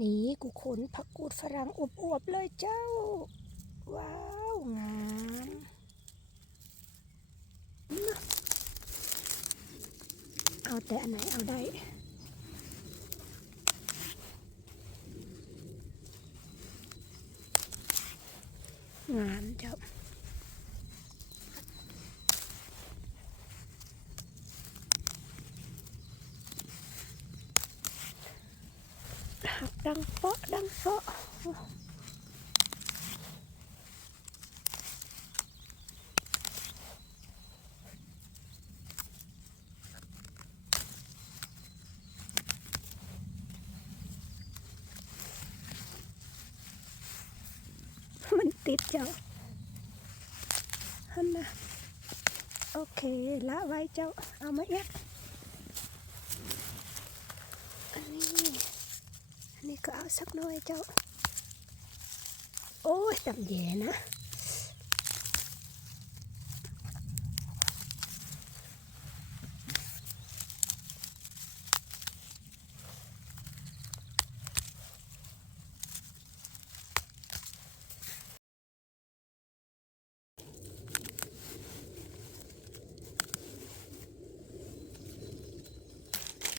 นี่กูขนผักกูดฝรั่งอวบๆเลยเจ้า ว้าว งามเอาแต่อันไหนเอาได้งามเจ้า đang sợ đang sợ mình tiếp cháu. Hơn à. ok lá vai cháu. À mấy ép. cái sắp nôi cháu ôi tầm về nữa